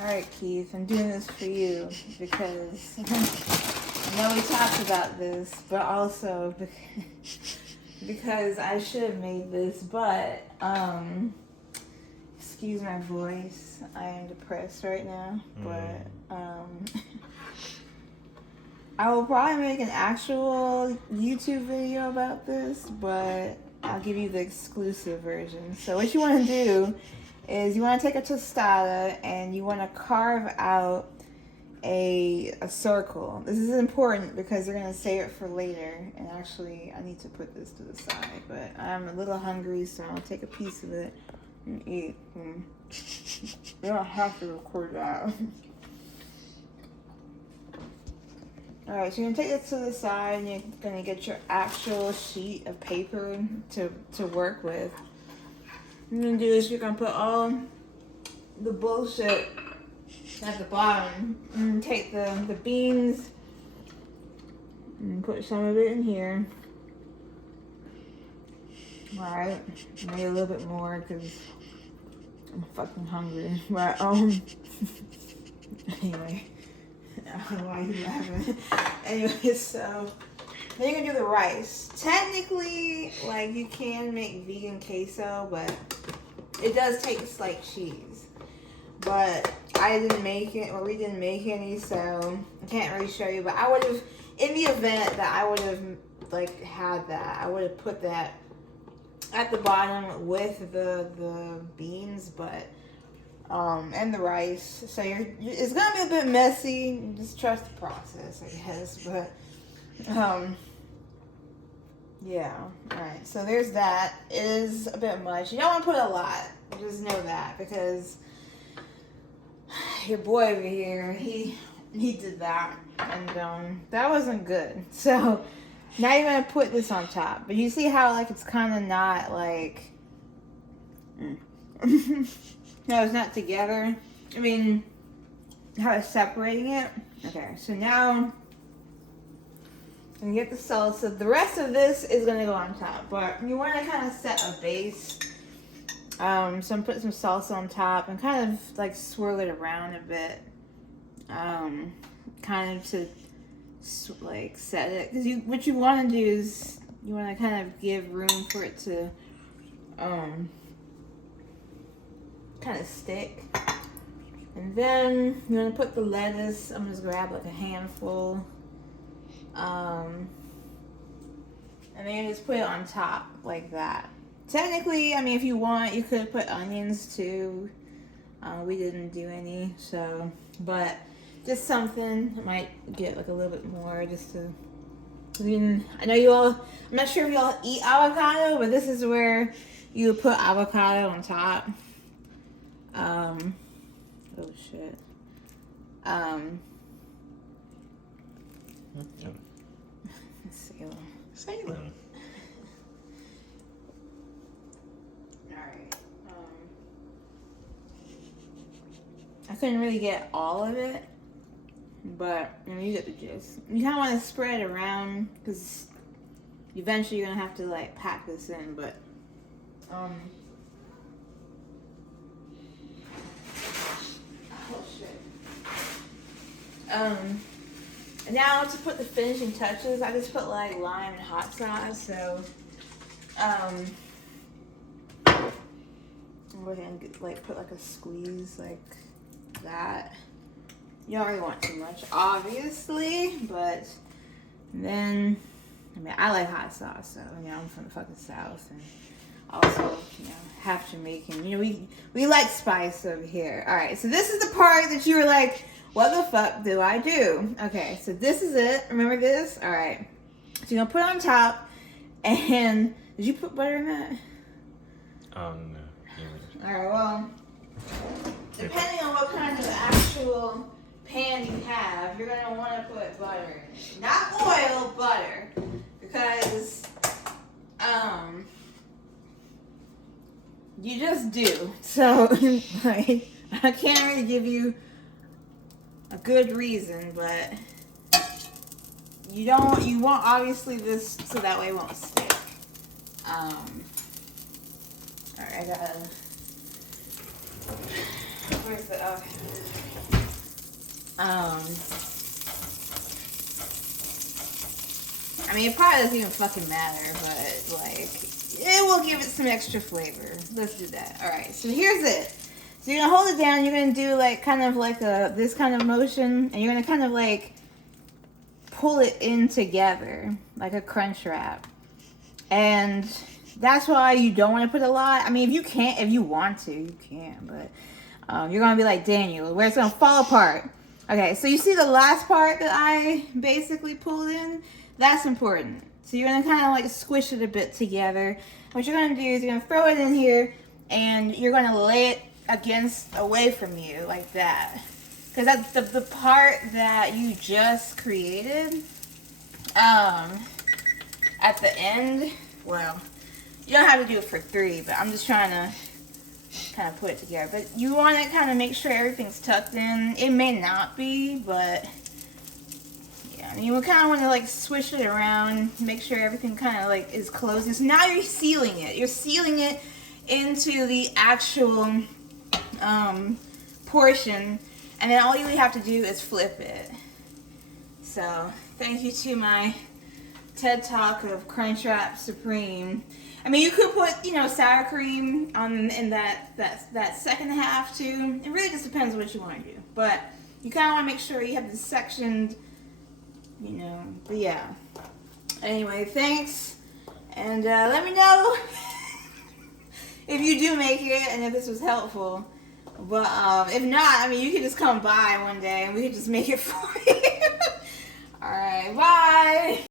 Alright, Keith, I'm doing this for you because I know we talked about this, but also because I should have made this, but, excuse my voice, I am depressed right now, but, I will probably make an actual YouTube video about this, but I'll give you the exclusive version. So what you want to do is you want to take a tostada and you want to carve out a circle. This is important because you're going to save it for later. And actually, I need to put this to the side, but I'm a little hungry, so I'll take a piece of it and eat. You don't have to record that. Alright, so you're going to take it to the side and you're going to get your actual sheet of paper to work with. What you're going to do is you're going to put all the bullshit at the bottom. And take the beans and put some of it in here. Alright, maybe a little bit more because I'm fucking hungry. But, anyway. I don't know why you laughing. Anyway, so then you're gonna do the rice. Technically, like, you can make vegan queso, but it does taste like cheese. But I didn't make it, or we didn't make any, so I can't really show you. But I would have, in the event that I would have like had that, I would have put that at the bottom with the beans, but. And the rice. So it's gonna be a bit messy. Just trust the process, I guess. But yeah. Alright, so there's that. It is a bit much. You don't want to put a lot. Just know that, because your boy over here, he did that, and that wasn't good. So now you're gonna put this on top. But you see how, like, it's kind of not like no, it's not together. I mean, how it's separating it. Okay, so now you get the salsa. The rest of this is gonna go on top, but you want to kind of set a base. So I'm putting some salsa on top and kind of like swirl it around a bit, kind of to like set it. Because what you want to do is you want to kind of give room for it to kind of stick. And then you're gonna put the lettuce. I'm just grab like a handful, and then you just put it on top like that. Technically, I mean, if you want, you could put onions too. We didn't do any, so, but just something. I might get like a little bit more just to. I mean, I know you all. I'm not sure if y'all eat avocado, but this is where you put avocado on top. Oh shit. Salem. Alright. I couldn't really get all of it, but you get the gist. You kind of want to spread it around because eventually you're gonna have to like pack this in, but oh shit. And now to put the finishing touches, I just put like lime and hot sauce. So I'll go ahead and get, like, put like a squeeze like that. You don't really want too much, obviously, but then I mean, I like hot sauce, so you know, I'm from the fucking South, and also, you know, half Jamaican. You know, we like spice over here. All right, so this is the part that you were like, what the fuck do I do? Okay, so this is it. Remember this? All right. So you're gonna put it on top, and did you put butter in that? No. All right. Well, depending on what kind of actual pan you have, you're gonna want to put butter in it. Not oil, butter, because you just do. So like, I can't really give you a good reason, but you want obviously this so that way it won't stick. Alright, I gotta Where's the I mean, it probably doesn't even fucking matter, but like, it will give it some extra flavor. Let's do that. All right, so here's it. So you're gonna hold it down. You're gonna do like kind of like this kind of motion, and you're gonna kind of like pull it in together like a crunch wrap. And that's why you don't want to put a lot. I mean, if you want to, you can, but you're gonna be like Daniel, where it's gonna fall apart. Okay, so you see the last part that I basically pulled in? That's important. So you're gonna kind of like squish it a bit together. What you're gonna do is you're gonna throw it in here, and you're gonna lay it away from you like that, because that's the part that you just created. At the end, well, you don't have to do it for 3, but I'm just trying to kind of put it together. But you want to kind of make sure everything's tucked in. It may not be, but yeah, I mean, you kind of want to like swish it around, make sure everything kind of like is closing. So now you're sealing it. You're sealing it into the actual portion, and then all you have to do is flip it. So thank you to my TED Talk of Crunchwrap Supreme. I mean, you could put, sour cream in that second half too. It really just depends what you want to do. But you kind of want to make sure you have this sectioned, But yeah. Anyway, thanks. And let me know if you do make it and if this was helpful. But if not, I mean, you can just come by one day and we can just make it for you. All right, bye.